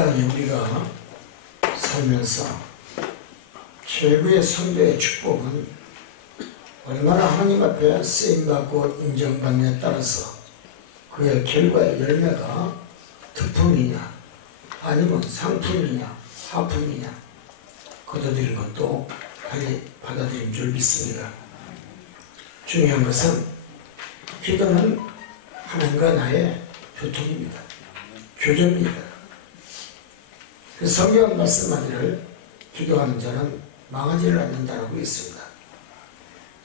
땅에 우리가 살면서 최고의 성도의 축복은 얼마나 하나님 앞에 쓰임받고 인정받느냐에 따라서 그의 결과의 열매가 득품이냐 아니면 상품이냐 하품이냐 거둬들인 것도 빨리 받아들인 줄 믿습니다. 중요한 것은 기도는 하나님과 나의 교통입니다. 교점입니다. 성경 말씀하기를 기도하는 자는 망하지를 않는다라고 했습니다.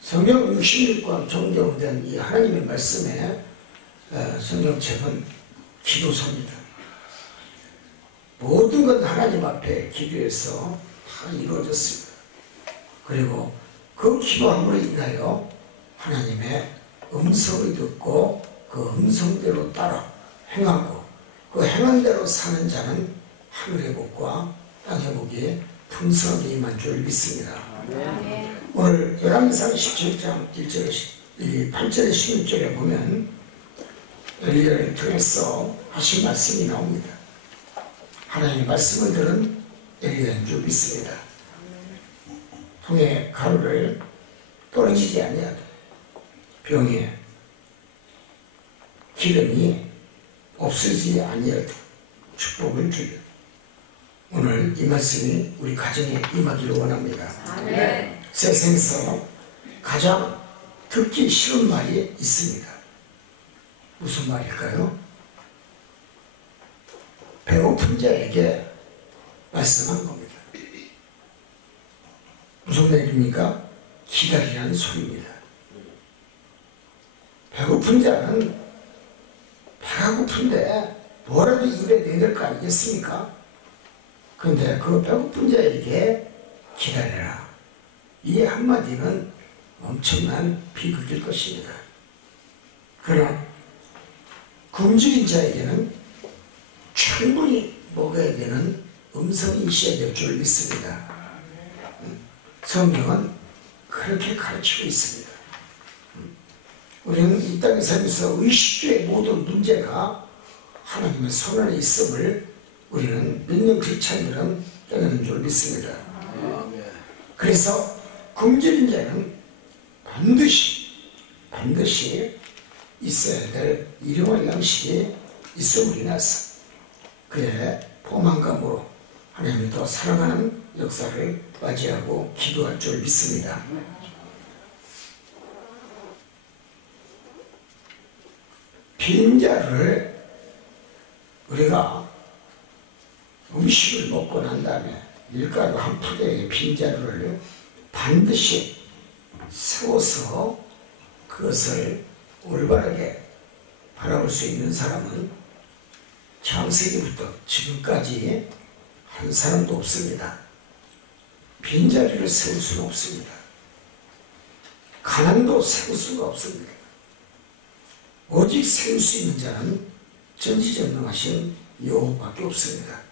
성경 66권 정정된 이 하나님의 말씀에 성경책은 기도서입니다. 모든 건 하나님 앞에 기도해서 다 이루어졌습니다. 그리고 그 기도함으로 인하여 하나님의 음성을 듣고 그 음성대로 따라 행하고 그 행한 대로 사는 자는 하늘의 복과 땅의 복이 풍성하게 임한 줄 믿습니다. 오늘 열왕기상 17장 1절에 8절에 16절에 보면 엘리야를 통해서 하신 말씀이 나옵니다. 하나님의 말씀을 들은 엘리야인 줄 믿습니다. 통에 가루를 떨어지지 아니하되 병에 기름이 없어지지 아니하되 축복을 주려. 오늘 이 말씀이 우리 가정에 임하기를 원합니다. 아멘. 세상에서 가장 듣기 싫은 말이 있습니다. 무슨 말일까요? 배고픈 자에게 말씀한 겁니다. 무슨 말입니까? 기다리라는 소리입니다. 배고픈 자는 배가 고픈데 뭐라도 입에 넣어야 될 거 아니겠습니까? 그런데 그 배고픈 자에게 기다려라. 이 한마디는 엄청난 비극일 것입니다. 그러나 굶주린 자에게는 충분히 먹어야 되는 음성이 있어야 될 줄 믿습니다. 성경은 그렇게 가르치고 있습니다. 우리는 이 땅에 살면서 의식주의 모든 문제가 하나님의 손 안에 있음을 우리는 믿는 크리스찬들은 깨닫는 줄 믿습니다. 그래서 굶주린 자는 반드시 있어야 될 일용할 양식이 있음으로 인해서 그의 포만감으로 하나님을 더 사랑하는 역사를 맞이하고 기도할 줄 믿습니다. 빈자루를 우리가 음식을 먹고 난 다음에 밀가루 한 푸대의 빈자루를 반드시 세워서 그것을 올바르게 바라볼 수 있는 사람은 창세기부터 지금까지 한 사람도 없습니다. 빈자리를 세울 수는 없습니다. 가난도 세울 수가 없습니다. 오직 세울 수 있는 자는 전지전능하신 여호와밖에 없습니다.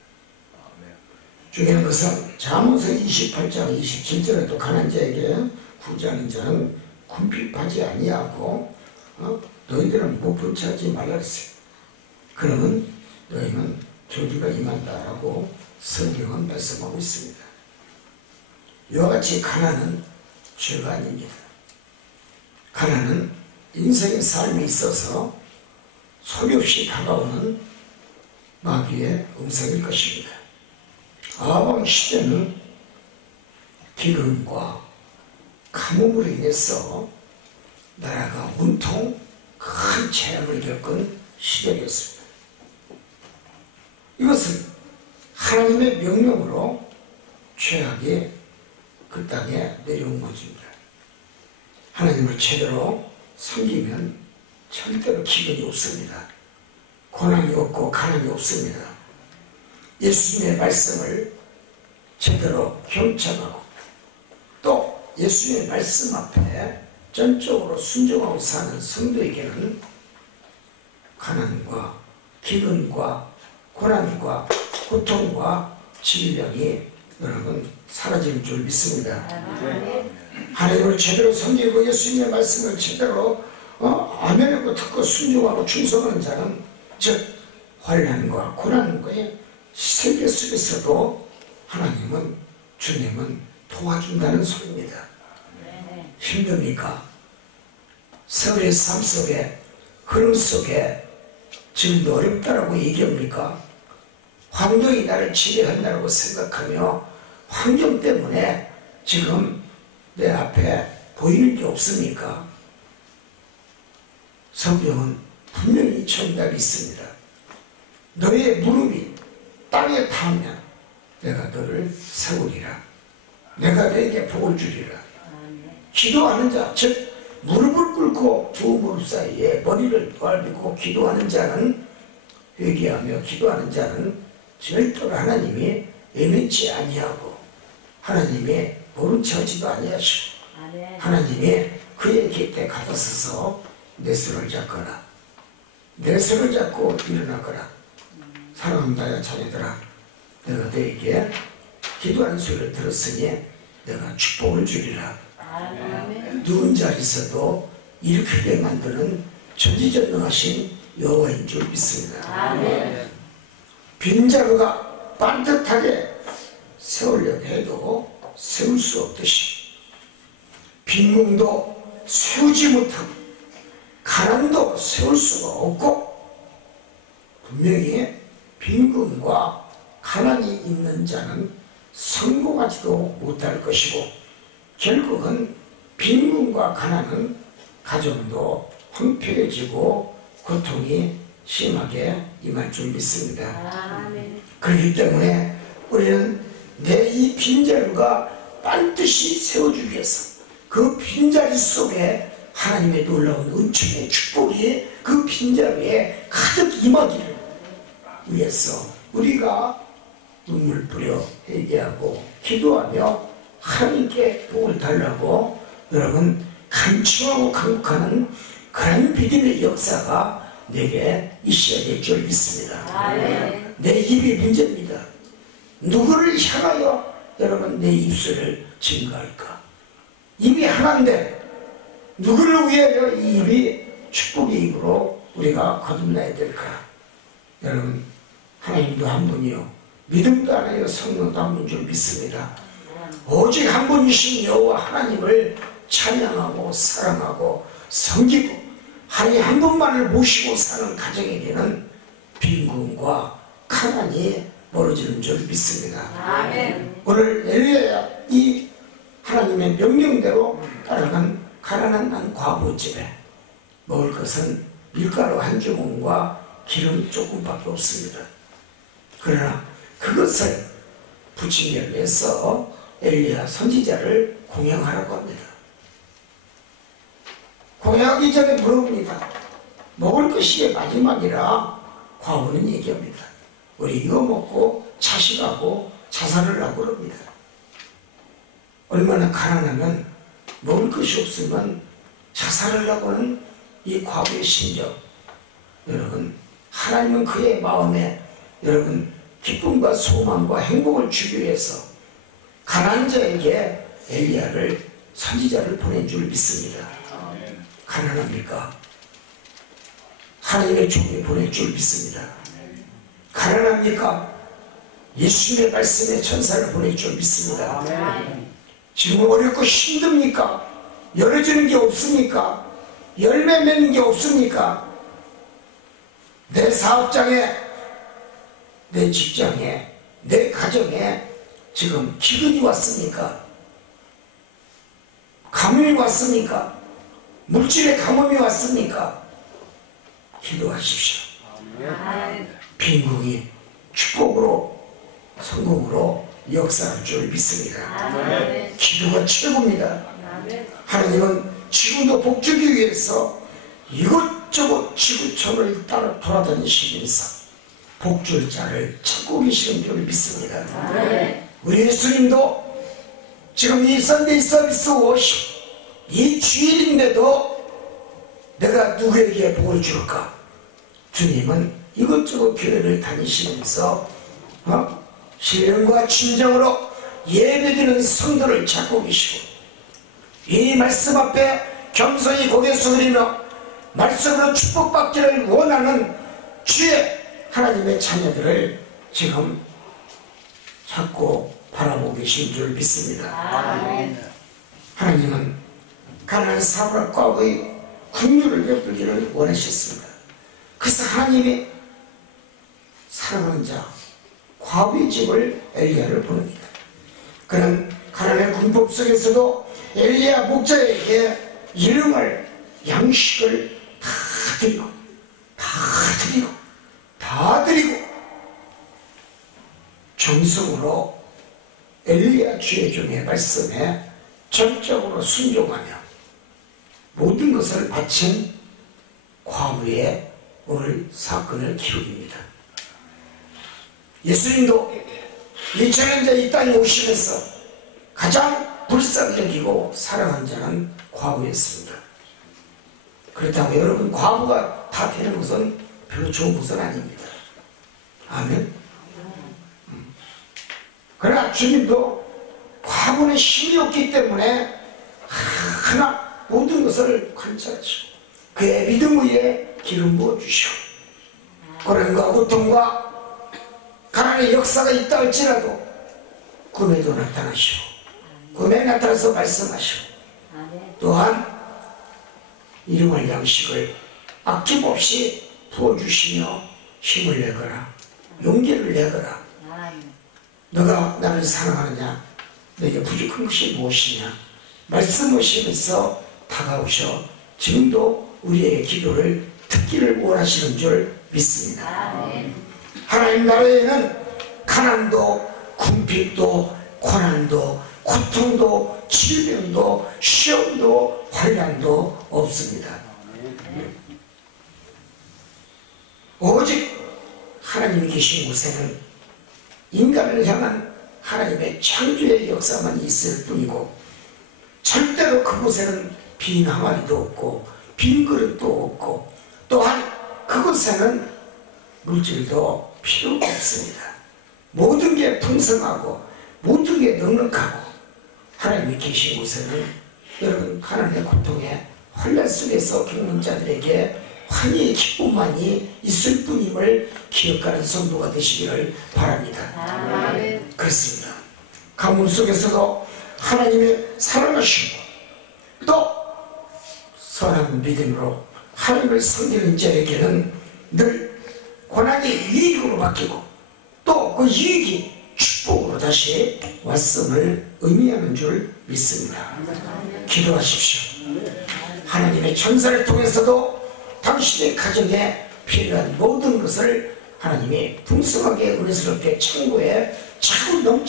중요한 것은 잠언서 28장 27절에도 가난한 자에게 구제하는 자는 궁핍하지 아니하고 너희들은 목불치하지 말라 했어요. 그러면 너희는 저주가 임한다라고 성경은 말씀하고 있습니다. 이와 같이 가난은 죄가 아닙니다. 가난은 인생의 삶에 있어서 소리 없이 다가오는 마귀의 음성일 것입니다. 아방 시대는 기근과 가뭄으로 인해서 나라가 온통 큰 재앙을 겪은 시대였습니다. 이것은 하나님의 명령으로 죄악이 그 땅에 내려온 것입니다. 하나님을 제대로 섬기면 절대로 기근이 없습니다. 고난이 없고 가난이 없습니다. 예수님의 말씀을 제대로 경청하고 또 예수님의 말씀 앞에 전적으로 순종하고 사는 성도에게는 가난과 기근과 고난과 고통과 질병이 여러분 사라지는 줄 믿습니다. 하나님을 제대로 섬기고 예수님의 말씀을 제대로 아멘하고 듣고 순종하고 충성하는 자는 즉 환난과 고난과의 세계 속에서도 하나님은, 주님은 도와준다는 소리입니다. 힘듭니까? 세월의 삶 속에, 흐름 속에 지금도 어렵다라고 얘기합니까? 환경이 나를 지배한다고 생각하며 환경 때문에 지금 내 앞에 보이는 게 없습니까? 성경은 분명히 정답이 있습니다. 너의 무릎이 땅에 닿으면 내가 너를 세우리라. 내가 너에게 복을 주리라. 기도하는 자, 즉 무릎을 꿇고 두 무릎 사이에 머리를 밟고 기도하는 자는, 회개하며 기도하는 자는 절대로 하나님이 애매치 아니하고 하나님이 모른 척하지도 아니하시고 하나님이 그의 곁에 가다서서 내 손을 잡거나 내 손을 잡고 일어나거라. 사랑한다야 자녀들아, 내가 너에게 기도하는 소리를 들었으니 내가 축복을 주리라. 누운 자리에서도 일으키게 만드는 전지전능하신 여호와인 줄 믿습니다. 빈자루가 반듯하게 세우려고 해도 세울 수 없듯이 빈궁도 세우지 못하고 가난도 세울 수가 없고, 분명히 빈궁과 가난이 있는 자는 성공하지도 못할 것이고, 결국은 빈궁과 가난은 가정도 황폐해지고 고통이 심하게 임할 줄 믿습니다. 그렇기 때문에 우리는 내 이 빈자루가 반드시 세워주기 위해서 그 빈자리 속에 하나님의 놀라운 은총의 축복이 그 빈자루에 가득 임하기를 위해서 우리가 눈물 뿌려 회개하고 기도하며 하나님께 복을 달라고 여러분 간청하고 간구하는 그런 믿음의 역사가 내게 있어야 될 줄 믿습니다. 내 입이 문제입니다. 누구를 향하여 여러분 내 입술을 증거할까? 입이 하나인데 누구를 위하여 이 입이 축복의 입으로 우리가 거듭나야 될까? 여러분, 하나님도 한 분이요, 믿음도 하나요, 성령도 한 분인 줄 믿습니다. 오직 한 분이신 여호와 하나님을 찬양하고 사랑하고 섬기고 하나님 한 분만을 모시고 사는 가정에게는 빈궁과 가난이 벌어지는 줄 믿습니다. 아멘. 오늘 엘리야 이 하나님의 명령대로 따라간 가난한 과부 집에 먹을 것은 밀가루 한 주먹과 기름 조금밖에 없습니다. 그러나 그것을 부치기 위해서 엘리야 선지자를 공양하라고 합니다. 공양하기 전에 물어봅니다. 먹을 것이 마지막이라 과부는 얘기합니다. 우리 이거 먹고 자식하고 자살을 하고 그럽니다. 얼마나 가난하면 먹을 것이 없으면 자살을 하고 하는 이 과부의 심정. 여러분, 하나님은 그의 마음에 여러분 기쁨과 소망과 행복을 주기 위해서 가난한 자에게 엘리야를 선지자를 보낸 줄 믿습니다. 가난합니까? 하나님의 종이 보낼 줄 믿습니다. 가난합니까? 예수님의 말씀에 천사를 보낼 줄 믿습니다. 지금 어렵고 힘듭니까? 열어주는 게 없습니까? 열매 맺는 게 없습니까? 내 사업장에, 내 직장에, 내 가정에 지금 기근이 왔습니까? 가뭄이 왔습니까? 물질의 가뭄이 왔습니까? 기도하십시오. 빈궁이 축복으로 성공으로 역사할 줄 믿습니다. 기도가 최고입니다. 하나님은 지금도 복주기 위해서 이것저것 지구촌을 따라 돌아다니시면서 복줄 자를 찾고 계시는 줄 믿습니다. 우리 예수님도 지금 이 선데이 서비스 워십 이 주일인데도 내가 누구에게 복을 줄까? 주님은 이것저것 교회를 다니시면서 신령과 진정으로 예배드리는 성도를 찾고 계시고 이 말씀 앞에 겸손히 고개 숙이며 말씀으로 축복받기를 원하는 주의 하나님의 자녀들을 지금 자꾸 바라보고 계신 줄 믿습니다. 하나님은 가난한 사브라 과부의 긍휼을 베풀기를 원하셨습니다. 그래서 하나님이 사랑하는 자 과부의 집을 엘리야를 보냅니다. 그는 가난의 군법 속에서도 엘리야 목자에게 일용할 양식을 다 드리고 정성으로 엘리야 주의 말씀에 전적으로 순종하며 모든 것을 바친 과부의 오늘 사건을 기록입니다. 예수님도 2000년 전 이 땅에 오시면서 가장 불쌍히 여기고 사랑한 자는 과부였습니다. 그렇다고 여러분 과부가 다 되는 것은 별로 좋은 것은 아닙니다. 아멘. 그러나 주님도 과부는 힘이 없기 때문에 하나 모든 것을 관찰하시고 그의 믿음 위에 기름 부어주시고 고난과 고통과 가난의 역사가 있다 할지라도 꿈에도 나타나시고 꿈에 나타나서 말씀하시고 또한 일용할 양식을 아낌없이 부어주시며 힘을 내거라 용기를 내거라. 너가 나를 사랑하느냐 내게 부족한 것이 무엇이냐 말씀하시면서 다가오셔 지금도 우리의 기도를 듣기를 원하시는 줄 믿습니다. 하나님 나라에는 가난도 궁핍도 고난도 고통도 질병도 시험도 환난도 없습니다. 오직 하나님이 계신 곳에는 인간을 향한 하나님의 창조의 역사만 있을 뿐이고 절대로 그곳에는 빈 항아리도 없고 빈 그릇도 없고 또한 그곳에는 물질도 필요가 없습니다. 모든 게 풍성하고 모든 게 넉넉하고 하나님이 계신 곳에는 여러분 하나님의 고통에 환난 속에서 겪는 자들에게 환희의 기쁨만이 있을 뿐임을 기억하는 성도가 되시기를 바랍니다. 그렇습니다. 가뭄 속에서도 하나님의 사랑하시고 또 선한 믿음으로 하나님을 섬기는 자에게는 늘 고난이 유익으로 바뀌고 또 그 유익이 축복으로 다시 왔음을 의미하는 줄 믿습니다. 기도하십시오. 하나님의 천사를 통해서도 당신의 가정에 필요한 모든 것을 하나님이 풍성하게 은혜스럽게 창고에 차고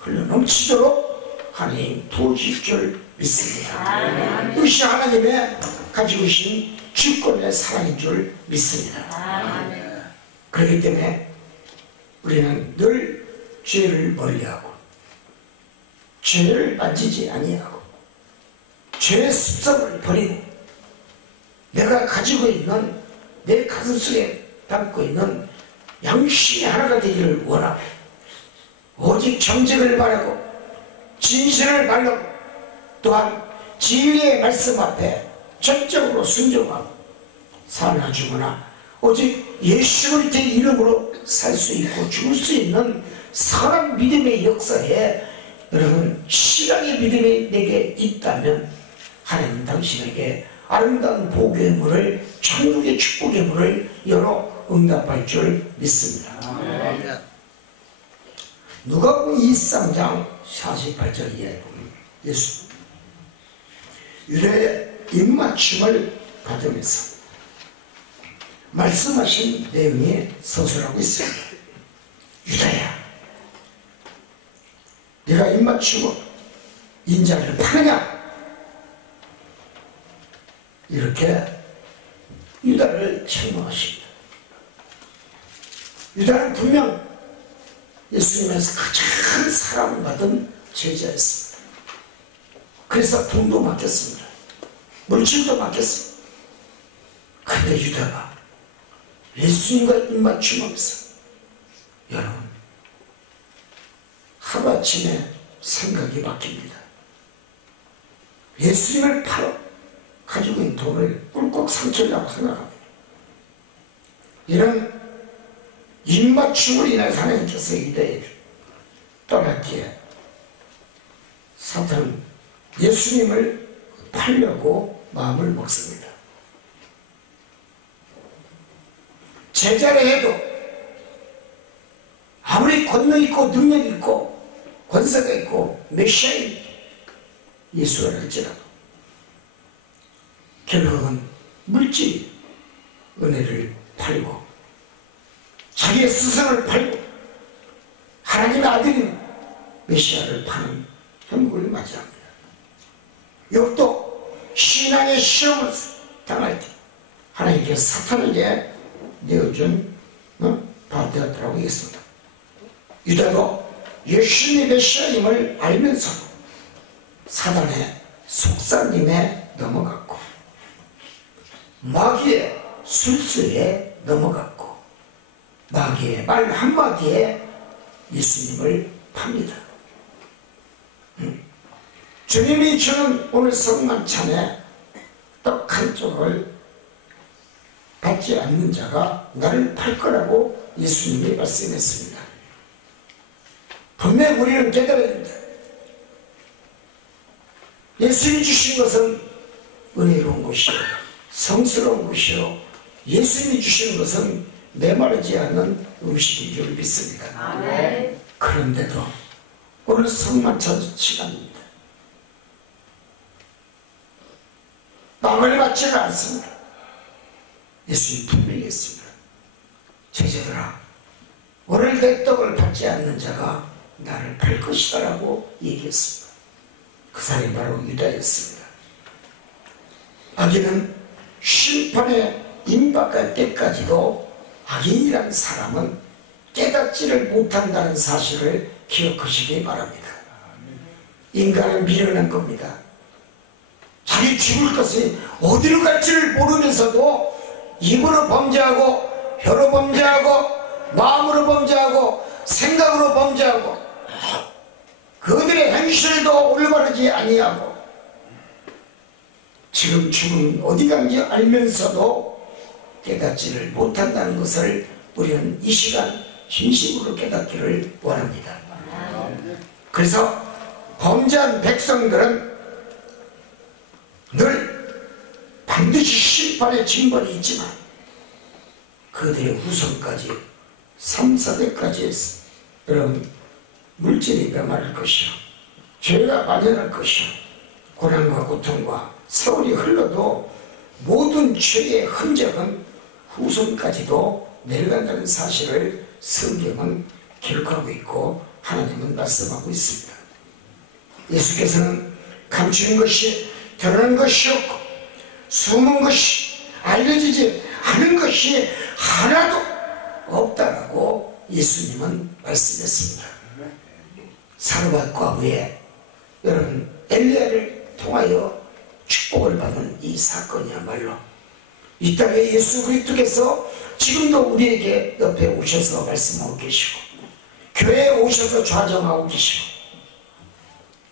흘러넘치도록 하나님 도우실 줄 믿습니다. 이것이 하나님의 가지고 계신 주권의 사랑인 줄 믿습니다. 그렇기 때문에 우리는 늘 죄를 멀리하고 죄를 만지지 아니하고 죄의 습성을 버리고 내가 가지고 있는 내 가슴속에 담고 있는 양심이 하나가 되기를 원하고 오직 정직을 바라고 진실을 바라고 또한 진리의 말씀 앞에 전적으로 순종하고 사나 죽으나 오직 예수 그리스도의 이름으로 살 수 있고 죽을 수 있는 선한 믿음의 역사에 여러분 신앙의 믿음이 내게 있다면 하나님 당신에게 아름다운 복의 문을 천국의 축복의 문을 열어 응답할 줄 믿습니다. 누가복음 23장 48절 이하에 보면 예수 유대의 입맞춤을 받으면서 말씀하신 내용이 서술하고 있습니다. 유다야 네가 입맞춤으로 인자를 파느냐 이렇게 유다를 책망하십니다. 유다는 분명 예수님에서 가장 사랑받은 제자였습니다. 그래서 돈도 맡겼습니다. 물질도 맡겼습니다. 그런데 유다가 예수님과 입맞춤하면서 여러분 하루아침에 생각이 바뀝니다. 예수님을 팔아 가지고 있는 돈을 꿀꺽 삼키려고 생각합니다. 이런 입맞춤으로 인해서 하나님께서 유대인을 떠났기에 사탄은 예수님을 팔려고 마음을 먹습니다. 제자를 해도 아무리 권능 있고 능력 있고 권세가 있고 메시아인 예수를 할지라도 결국은 물질 은혜를 팔고 자기의 스승을 팔고 하나님의 아들인 메시아를 파는 형국을 맞이합니다. 욥도 신앙의 시험을 당할 때 하나님께서 사탄에게 내어준 바 되었더라고 했습니다. 유다도 예수님의 메시아임을 알면서도 사단의 속삭임에 넘어갔고 마귀의 술수에 넘어갔고 마귀의 말 한마디에 예수님을 팝니다. 주님이 주는 오늘 성만찬에 떡 한 쪽을 받지 않는 자가 나를 팔 거라고 예수님이 말씀했습니다. 분명히 우리는 깨달아야 됩니다. 예수님이 주신 것은 은혜로운 것이요 성스러운 것이요 예수님이 주시는 것은 메마르지 않는 음식인 줄 믿습니다. 아멘. 그런데도 오늘 성만찬 시간입니다. 빵을 받지는 않습니다. 예수님 분명히 했습니다. 제자들아, 오늘 내 떡을 받지 않는 자가 나를 팔 것이다 라고 얘기했습니다. 그 사람이 바로 유다였습니다. 악인은 심판에 임박할 때까지도 악인이라는 사람은 깨닫지를 못한다는 사실을 기억하시기 바랍니다. 인간은 미련한 겁니다. 자기 죽을 것이 어디로 갈지를 모르면서도 입으로 범죄하고 혀로 범죄하고 마음으로 범죄하고 생각으로 범죄하고 그들의 행실도 올바르지 아니하고 지금 죽음은 어디 간지 알면서도 깨닫지를 못한다는 것을 우리는 이 시간 진심으로 깨닫기를 원합니다. 그래서 범죄한 백성들은 늘 반드시 심판의 징벌이 있지만 그들의 후손까지 3, 4대까지 여러분 물질이 메마를 것이요 죄가 만연할 것이요 고난과 고통과 세월이 흘러도 모든 죄의 흔적은 후손까지도 내려간다는 사실을 성경은 기록하고 있고 하나님은 말씀하고 있습니다. 예수께서는 감추는 것이 드러난 것이 없고 숨은 것이 알려지지 않은 것이 하나도 없다라고 예수님은 말씀했습니다. 사르밧 과부에 여러분 엘리야를 통하여 축복을 받은 이 사건이야말로 이 땅에 예수 그리스도께서 지금도 우리에게 옆에 오셔서 말씀하고 계시고 교회에 오셔서 좌정하고 계시고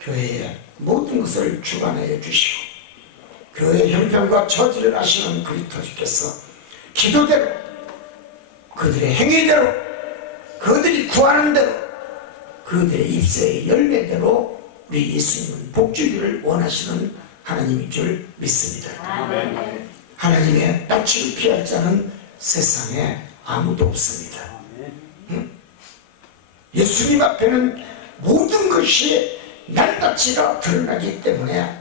교회의 모든 것을 주관하여 주시고 교회의 형편과 처지를 아시는 그리스도께서 기도대로 그들의 행위대로 그들이 구하는 대로 그들의 입새의 열매대로 우리 예수님은 복주기를 원하시는 하나님인 줄 믿습니다. 아멘. 하나님의 낯을 피할 자는 세상에 아무도 없습니다. 예수님 앞에는 모든 것이 낱낱이가 드러나기 때문에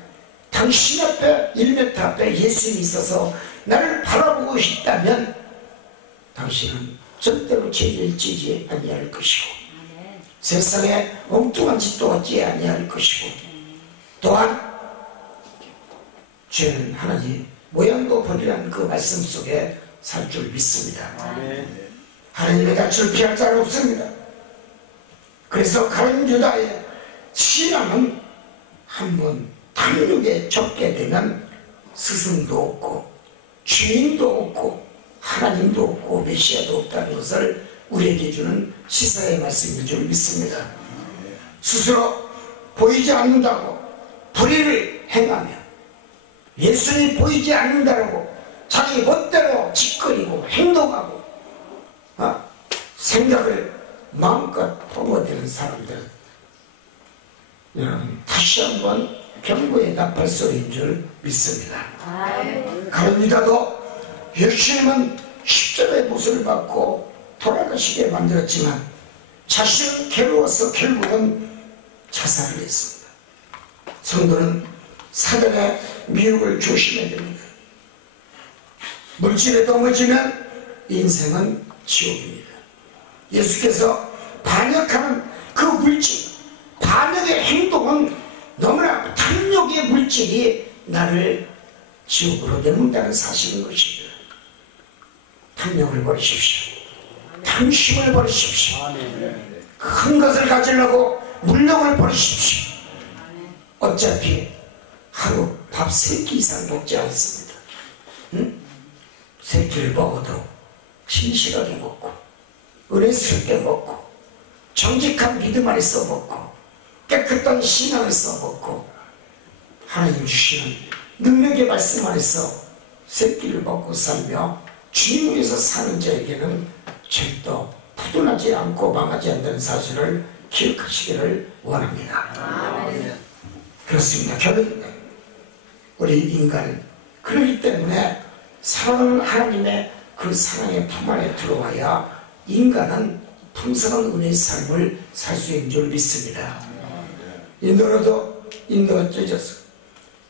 당신 앞에 1m 앞에 예수님이 있어서 나를 바라보고 있다면 당신은 절대로 죄를 지지 아니할 것이고 세상에 엉뚱한 짓도 하지 아니할 것이고 또한 죄는 하나님 모양도 버리라는 그 말씀 속에 살 줄 믿습니다. 하나님의 낯을 피할 자는 없습니다. 그래서 가룟 유다의 신앙은 한번 탐욕에 젖게 되면 스승도 없고 주인도 없고 하나님도 없고 메시아도 없다는 것을 우리에게 주는 시사의 말씀인 줄 믿습니다. 스스로 보이지 않는다고 불의를 행하며 예수님이 보이지 않는다고 자기 멋대로 짓거리고 행동하고 생각을 마음껏 품어대는 사람들, 여러분 다시 한번 경고의 나팔 소리인 줄 믿습니다. 가룟유다도 예수님은 십자가의 못을 받고 돌아가시게 만들었지만 자신은 괴로워서 결국은 자살을 했습니다. 성도는 사단의 미혹을 조심해야 됩니다. 물질에 넘어지면 인생은 지옥입니다. 예수께서 반역하는 그 물질, 반역의 행동은 너무나 탐욕의 물질이 나를 지옥으로 내몬다는 사실인 것입니다. 탐욕을 버리십시오. 탐심을 버리십시오. 큰 것을 가지려고 물욕을 버리십시오. 어차피 하루 밥 3끼 이상 먹지 않습니다. 응? 3끼를 먹어도 신실하게 먹고 은혜스럽게 먹고 정직한 믿음 안에서 먹고 깨끗한 신앙 안에서 먹고 하나님 주시는 능력의 말씀 안에서 3끼를 먹고 살며 주님 위해서 사는 자에게는 절도 푸둔하지 않고 망하지 않는 사실을 기억하시기를 원합니다. 그렇습니다. 결국 우리 인간은 그렇기 때문에 사랑하는 하나님의 그 사랑의 품 안에 들어와야 인간은 풍성한 은혜의 삶을 살 수 있는 줄 믿습니다. 인도로도 인도가 찢어서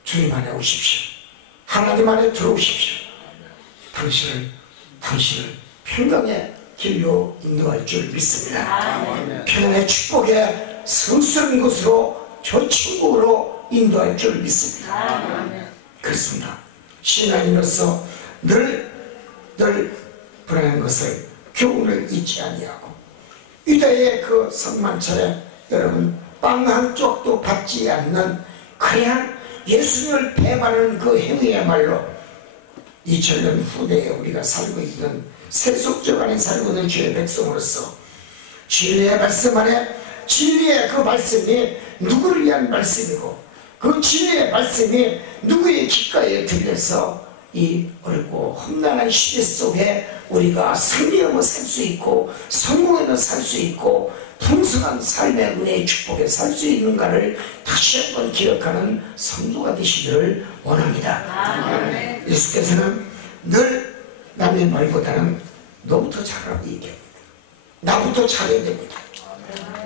주님 안에 오십시오. 하나님 안에 들어오십시오. 당신을 평강의 길로 인도할 줄 믿습니다. 평안의 축복의 성스러운 곳으로 저 천국으로 인도할 줄 믿습니다. 그렇습니다. 신앙인으로서 늘 불안한 것을 교훈을 잊지 아니하고 유다의 그 성만찬에 여러분 빵 한 쪽도 받지 않는 그냥 예수님을 배반하는 그 행위야말로 2000년 후대에 우리가 살고 있는 세속적 안에 살고 있는 주의 백성으로서 진리의 말씀 안에 진리의 그 말씀이 누구를 위한 말씀이고 그 진리의 말씀이 누구의 귓가에 들려서 이 어렵고 험난한 시대 속에 우리가 승리하며 살 수 있고 성공하며 살 수 있고 풍성한 삶의 은혜의 축복에 살 수 있는가를 다시 한번 기억하는 성도가 되시기를 원합니다. 예수께서는 늘 남의 말보다는 너부터 잘하라고 얘기합니다. 나부터 잘해야 됩니다.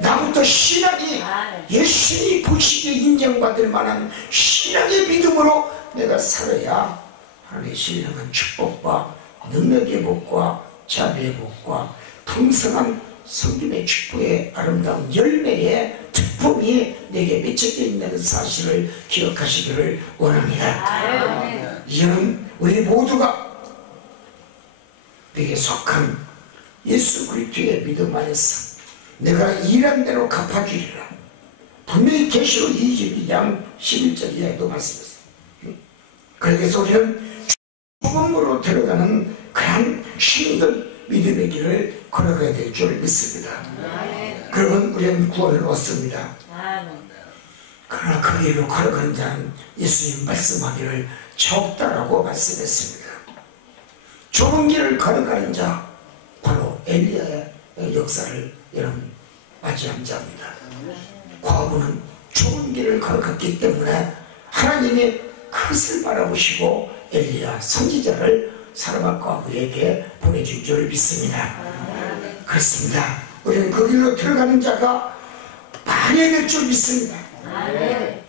나부터 신앙이 예수님이 보시기에 인정받을 만한 신앙의 믿음으로 내가 살아야 하나님의 신령한 축복과 능력의 복과 자비의 복과 풍성한 성김의 축복의 아름다운 열매의 특품이 내게 맺혀져 있는 사실을 기억하시기를 원합니다. 이제는 우리 모두가 내게 속한 예수 그리스도의 믿음 안에서 내가 일한 대로 갚아주리라. 분명히 계시록 22장 11절 이하에도 말씀했어요. 그래서 우리는 죽음으로 들어가는 그런 힘든 믿음의 길을 걸어가야 될 줄 믿습니다. 그러면 우리는 구원을 얻습니다. 그러나 그 길로 걸어가는 자는 예수님 말씀하기를 적다라고 말씀했습니다. 좁은 길을 걸어가는 자 바로 엘리야의 역사를 여러분 맞이한 자입니다. 과부는 좁은 길을 걸어갔기 때문에 하나님이 그것을 바라보시고 엘리야 선지자를 사람과 과부에게 보내준 줄 믿습니다. 그렇습니다. 우리는 그 길로 들어가는 자가 많이 될 줄 믿습니다.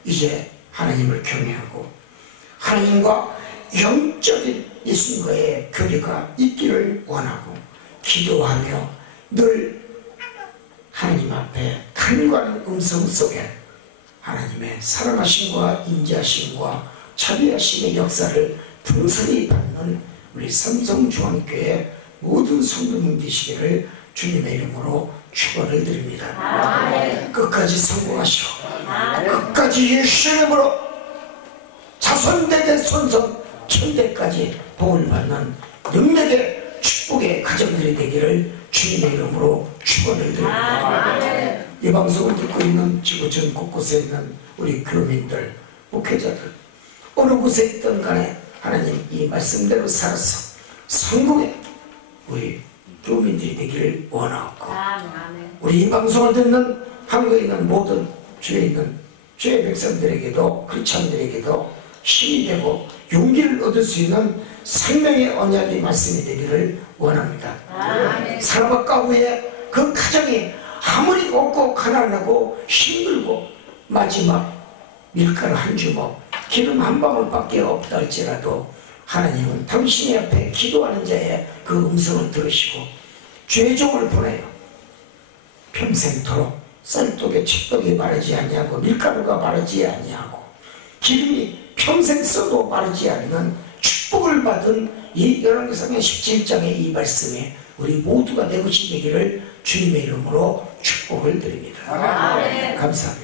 이제 하나님을 경외하고 하나님과 영적인 예수님과의 교류가 있기를 원하고 기도하며 늘 하나님 앞에 간과하는 음성 속에 하나님의 사랑하심과 인자하심과 자비하심의 역사를 풍성히 받는 우리 삼성중앙교회 모든 성도님 되시기를 주님의 이름으로 축원을 드립니다. 끝까지 성공하시오. 끝까지 예수의 이름으로 자손대대 손손 천대까지 복을 받는 능력의 축복의 가정들이 되기를 주님의 이름으로 축원을 드립니다. 이 방송을 듣고 있는 지구 전 곳곳에 있는 우리 교민들, 목회자들 어느 곳에 있든 간에 하나님 이 말씀대로 살아서 성공의 우리 교민들이 되기를 원하고, 아멘. 우리 이 방송을 듣는 한국에 있는 모든 주에 있는 주의 백성들에게도, 크리스찬들에게도 힘이 되고 용기를 얻을 수 있는 생명의 언약의 말씀이 되기를 원합니다. 아멘. 사람과 가구의 그 가정이 아무리 없고 가난하고 힘들고 마지막 밀가루 한 주먹, 기름 한 방울밖에 없다 할지라도 하나님은 당신의 앞에 기도하는 자의 그 음성을 들으시고 죄종을 보내요. 평생토록 쌀떡에 칡떡이 마르지 아니하고 밀가루가 마르지 아니하고 기름이 평생 써도 마르지 않는 축복을 받은 이 열왕기상 17장의 이 말씀에 우리 모두가 내 것이 되기를 주님의 이름으로 축복을 드립니다. 아멘. 감사합니다.